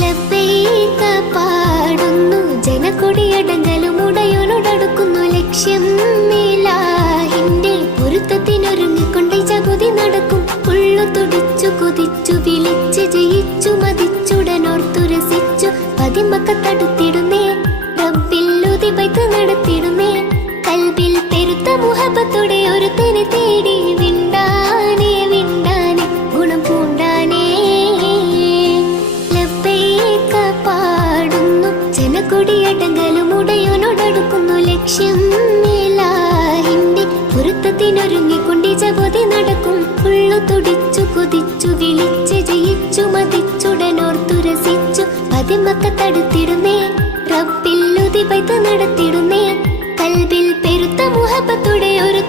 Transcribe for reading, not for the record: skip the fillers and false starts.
ലബ്ബൈക പാടുന്നു ജനക്കൊടിയടങ്കലും ഉടയോനോടടുക്കുന്നു ലക്ഷ്യം ഇലാഹിന്റെ പൊരുത്തത്തിനൊരുങ്ങിക്കൊണ്ട് ജഗതി നടക്കും. ഉള്ളു തുടിച്ചു കൊതിച്ചു വിളിച്ച് ജയിച്ചു മതിച്ചുടനോർത്തു രസിച്ചു പതിമക്കത്തടുത്തിടുന്നേ റബ്ബിൽ ഉദിബൈത്ത് നടത്തിടുന്നേ. കൽബിൽ പെരുത്ത മുഹബത്തോടെ ഒരുത്തനെ തേടി വിണ്ടാനേ വിണ്ടാനേ ഗുണം പൂണ്ടാനേ. ലബ്ബൈക പാടുന്നു ജനക്കൊടിയടങ്കലും ഉടയോനോടടുക്കുന്നു ലക്ഷ്യം ഇലാഹിന്റെ പൊരുത്തത്തിനൊരുങ്ങിക്കൊണ്ട് ജഗതി നടക്കും. ഉള്ളു തുടിച്ചു കൊതിച്ചു വിളിച്ച് ജയിച്ചു മതിച്ചുടനോർത്തു രസിച്ചു പതിമക്കത്തടുത്തിടുന്നേ റബ്ബിൽ ഉദിബൈത്ത് നടത്തിടുന്നേ. കൽബിൽ പെരുത്ത മുഹബത്തോടെ ഒരു